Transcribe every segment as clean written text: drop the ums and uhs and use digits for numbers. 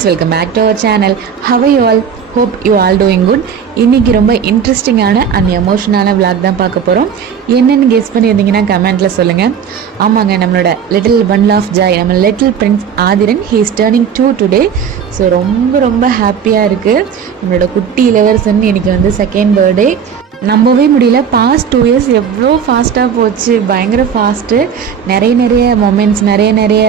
friends, welcome back to our channel. How are you all? Hope you all doing good. இன்னைக்கு ரொம்ப இன்ட்ரெஸ்டிங்கான and எமோஷனலான vlog தான் பார்க்க போகிறோம். என்னென்னு கெஸ் பண்ணியிருந்தீங்கன்னா கமெண்ட்டில் சொல்லுங்கள். ஆமாங்க, நம்மளோட லிட்டில் பண்டில் ஆஃப் ஜாய், நம்ம little Prince Aadhiran, he is turning 2 today. So ரொம்ப ஹாப்பியாக இருக்குது. நம்மளோட குட்டி இளவரசன் இன்னைக்கு வந்து செகண்ட் பர்த்டே. நம்பவே முடியல, பாஸ்ட் 2 இயர்ஸ் எவ்வளோ ஃபாஸ்ட்டாக போச்சு, பயங்கர ஃபாஸ்ட்டு. நிறைய மொமெண்ட்ஸ், நிறைய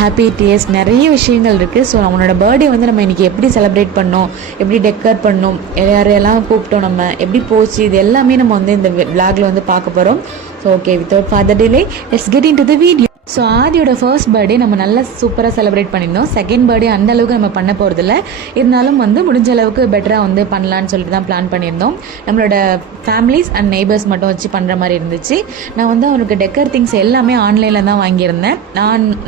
ஹாப்பி டேஸ், நிறைய விஷயங்கள் இருக்குது. ஸோ அவனோட பர்த்டே வந்து நம்ம இன்றைக்கி எப்படி செலிப்ரேட் பண்ணோம், எப்படி டெக்கர் பண்ணோம், யாரையெல்லாம் கூப்பிட்டோம், நம்ம எப்படி போச்சு, இது எல்லாமே நம்ம வந்து இந்த விளாகில் வந்து பார்க்க போகிறோம். So okay, without further delay let's get into the video. So ஆதியோட ஃபர்ஸ்ட் பர்த்டே நம்ம நல்லா சூப்பராக செலிப்ரேட் பண்ணியிருந்தோம். செகண்ட் பர்த்டே அந்த அளவுக்கு நம்ம பண்ண போகிறதில்ல, இருந்தாலும் வந்து முடிஞ்ச அளவுக்கு பெட்டராக வந்து பண்ணலான்னு சொல்லிட்டு தான் பிளான் பண்ணியிருந்தோம். நம்மளோட ஃபேமிலிஸ் அண்ட் நெய்பர்ஸ் மட்டும் வச்சு பண்ணுற மாதிரி இருந்துச்சு. நான் வந்து அவனுக்கு டெக்கர் திங்ஸ் எல்லாமே ஆன்லைனில் தான் வாங்கியிருந்தேன்.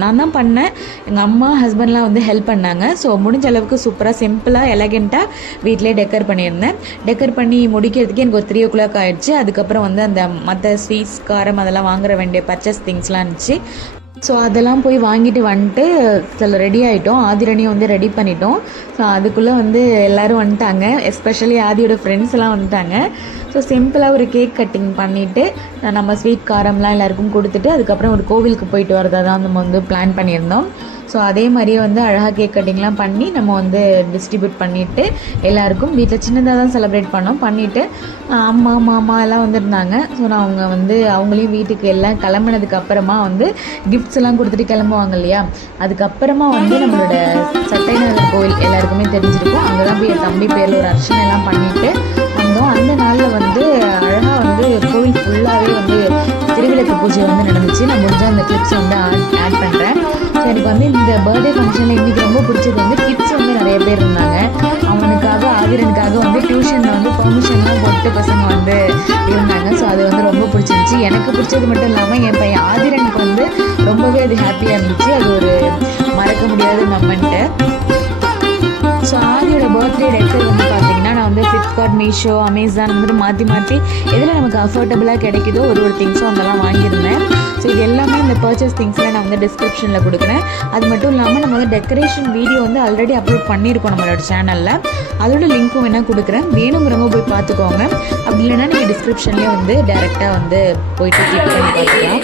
நான் தான் பண்ணேன், எங்கள் அம்மா ஹஸ்பண்ட்லாம் வந்து ஹெல்ப் பண்ணாங்க. ஸோ முடிஞ்ச அளவுக்கு சூப்பராக சிம்பிளாக எலகெண்ட்டாக வீட்டிலே டெக்கர் பண்ணியிருந்தேன். டெக்கர் பண்ணி முடிக்கிறதுக்கு எனக்கு ஒரு 3 o'clock ஆகிடுச்சு. அதுக்கப்புறம் வந்து அந்த மற்ற ஸ்வீட்ஸ், காரம் அதெல்லாம் வாங்குற வேண்டிய பர்ச்சேஸ் திங்ஸ்லாம் இருந்துச்சு. ஸோ அதெல்லாம் போய் வாங்கிட்டு வந்துட்டு சில ரெடி ஆகிட்டோம். ஆதிரனையும் வந்து ரெடி பண்ணிட்டோம். ஸோ அதுக்குள்ளே வந்து எல்லோரும் வந்துட்டாங்க, எஸ்பெஷலி ஆதியோட ஃப்ரெண்ட்ஸ் எல்லாம் வந்துட்டாங்க. ஸோ சிம்பிளாக ஒரு கேக் கட்டிங் பண்ணிவிட்டு நம்ம ஸ்வீட் காரம்லாம் எல்லாருக்கும் கொடுத்துட்டு அதுக்கப்புறம் ஒரு கோவிலுக்கு போயிட்டு வரதா தான் நம்ம வந்து பிளான் பண்ணியிருந்தோம். ஸோ அதே மாதிரியே வந்து அழகாக கேக் கட்டிங்லாம் பண்ணி நம்ம வந்து டிஸ்ட்ரிபியூட் பண்ணிவிட்டு எல்லாருக்கும் வீட்டில் சின்னதாக தான் செலிப்ரேட் பண்ணிவிட்டு அம்மா மாமா எல்லாம் வந்துருந்தாங்க. ஸோ நான் அவங்களையும் வீட்டுக்கு எல்லாம் கிளம்புனதுக்கு அப்புறமா வந்து கிஃப்ட்ஸ் எல்லாம் கொடுத்துட்டு கிளம்புவாங்க இல்லையா, அதுக்கப்புறமா வந்து நம்மளோட சட்டைநாதர் கோவில் எல்லாருக்குமே தெரிஞ்சிருக்கும். அங்கே தான் போய் என் தம்பி பேரில் ஒரு அர்ச்சனை எல்லாம் பண்ணிவிட்டு வந்தோம். அந்த நாளில் வந்து அழகாக வந்து கோவில் ஃபுல்லாகவே வந்து திருவிளக்கு பூஜை வந்து நடந்துச்சு. நான் முடிஞ்சால் அந்த கிளிப்ஸ் வந்து ஆட் பண்ணுறேன். ஸோ எனக்கு வந்து இந்த பர்த்டே ஃபங்க்ஷனில் இன்றைக்கி ரொம்ப பிடிச்சது வந்து கிட்ஸ் வந்து நிறைய பேர் இருந்தாங்க. அவனுக்காக ஆதிரனுக்காக வந்து டியூஷனில் வந்து பெர்மிஷன்லாம் போட்டு பசங்க வந்து இருந்தாங்க. ஸோ அது வந்து ரொம்ப பிடிச்சிருந்துச்சி. எனக்கு பிடிச்சது மட்டும் இல்லாமல் என் பையன் ஆதிரனுக்கு வந்து ரொம்பவே அது ஹாப்பியாக இருந்துச்சு. அது ஒரு மறக்க முடியாத மொமெண்ட்டு. ஸோ ஆதியோட பர்த்டே டெக்கர் வந்து பார்த்தீங்கன்னா நான் வந்து ஃப்ளிப்கார்ட், மீஷோ, அமேசான் வந்து மாற்றி எதில் நமக்கு அஃபோர்டபுளாக கிடைக்குதோ ஒரு திங்ஸும் அதெல்லாம் வாங்கியிருந்தேன். ஸோ இது எல்லாமே இந்த பர்ச்சேஸ் திங்ஸில் நான் வந்து டிஸ்கிரிப்ஷனில் கொடுக்குறேன். அது மட்டும் இல்லாமல் நம்ம வந்து டெக்கரேஷன் வீடியோ வந்து ஆல்ரெடி அப்லோட் பண்ணியிருக்கோம் நம்மளோட சேனலில். அதோட லிங்க்கும் வேணால் கொடுக்குறேன், வேணுங்கிறவங்க போய் பார்த்துக்கோங்க. அப்படி இல்லைன்னா நீங்கள் டிஸ்கிரிப்ஷன்லேயே வந்து டேரெக்டாக வந்து போயிட்டு கிளிக் பண்ணி பார்த்துக்கலாம்.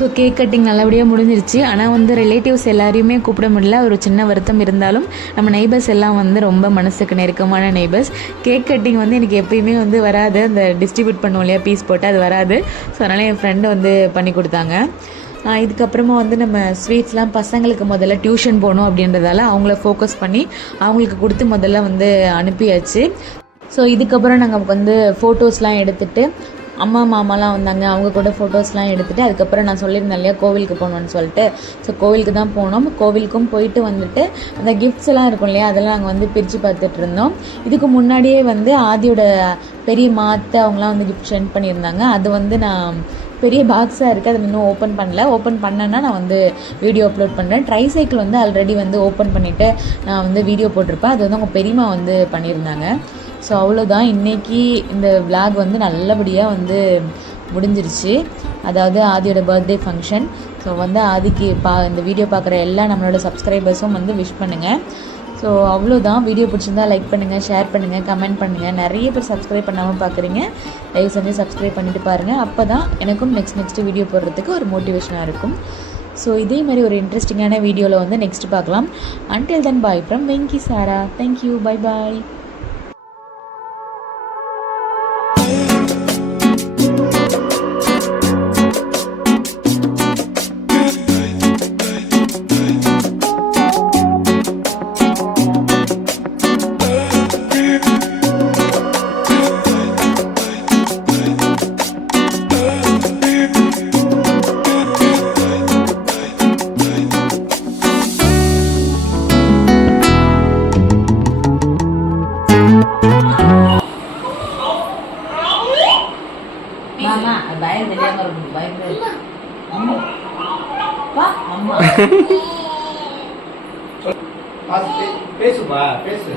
ஸோ கேக் கட்டிங் நல்லபடியாக முடிஞ்சிருச்சு. ஆனால் வந்து ரிலேட்டிவ்ஸ் எல்லாரையுமே கூப்பிட முடியல, ஒரு சின்ன வருத்தம் இருந்தாலும் நம்ம நெய்பர்ஸ் எல்லாம் வந்து ரொம்ப மனசுக்கு நெருக்கமான நெய்பர்ஸ். கேக் கட்டிங் வந்து எனக்கு எப்பயுமே வந்து வராது, அந்த டிஸ்ட்ரிபியூட் பண்ணுவோம் இல்லையா பீஸ் போட்டு, அது வராது. ஸோ அதனால் என் ஃப்ரெண்டு வந்து பண்ணி கொடுத்தாங்க. இதுக்கப்புறமா வந்து நம்ம ஸ்வீட்ஸ்லாம் பசங்களுக்கு முதல்ல டியூஷன் போகணும் அப்படின்றதால அவங்கள ஃபோக்கஸ் பண்ணி அவங்களுக்கு கொடுத்து முதல்ல வந்து அனுப்பியாச்சு. ஸோ இதுக்கப்புறம் நாங்கள் வந்து ஃபோட்டோஸ்லாம் எடுத்துகிட்டு அம்மா மாமாலாம் வந்தாங்க, அவங்க கூட ஃபோட்டோஸ்லாம் எடுத்துகிட்டு அதுக்கப்புறம் நான் சொல்லியிருந்தேன் இல்லையா கோவிலுக்கு போகணுன்னு சொல்லிட்டு. ஸோ கோவிலுக்கு தான் போனோம். கோவிலுக்கும் போயிட்டு வந்துட்டு அந்த கிஃப்ட்ஸ் எல்லாம் இருக்கும் இல்லையா, அதெல்லாம் நாங்கள் வந்து பிரித்து பார்த்துட்டு இருந்தோம். இதுக்கு முன்னாடியே வந்து ஆதியோட பெரிய மாத்தை அவங்களாம் வந்து கிஃப்ட் சென்ட் பண்ணியிருந்தாங்க. அது வந்து நான் பெரிய பாக்ஸாக இருக்குது, அதை இன்னும் ஓப்பன் பண்ணல. ஓப்பன் பண்ணேன்னா நான் வந்து வீடியோ அப்லோட் பண்ணுறேன். ட்ரைசைக்கிள் வந்து ஆல்ரெடி வந்து ஓப்பன் பண்ணிவிட்டு நான் வந்து வீடியோ போட்டிருப்பேன். அது வந்து அவங்க பெரியமா வந்து பண்ணியிருந்தாங்க. ஸோ அவ்வளோதான், இன்றைக்கி இந்த விளாக் வந்து நல்லபடியாக வந்து முடிஞ்சிருச்சு. அதாவது ஆதியோட பர்த்டே ஃபங்க்ஷன். ஸோ வந்து ஆதிக்கு இந்த வீடியோ பார்க்குற எல்லா நம்மளோட சப்ஸ்கிரைபர்ஸும் வந்து விஷ் பண்ணுங்கள். ஸோ அவ்வளோதான். வீடியோ பிடிச்சிருந்தா லைக் பண்ணுங்கள், ஷேர் பண்ணுங்கள், கமெண்ட் பண்ணுங்கள். நிறைய பேர் சப்ஸ்கிரைப் பண்ணாமல் பார்க்குறீங்க, தயவு செஞ்சு சப்ஸ்கிரைப் பண்ணிவிட்டு பாருங்கள். அப்போ தான் எனக்கும் நெக்ஸ்ட் வீடியோ போடுறதுக்கு ஒரு மோட்டிவேஷனாக இருக்கும். ஸோ இதே மாதிரி ஒரு இன்ட்ரெஸ்டிங்கான வீடியோவில் வந்து நெக்ஸ்ட் பார்க்கலாம். Until then bye from Venky Sara. Thank you, bye bye. பேசுப்பா பேசு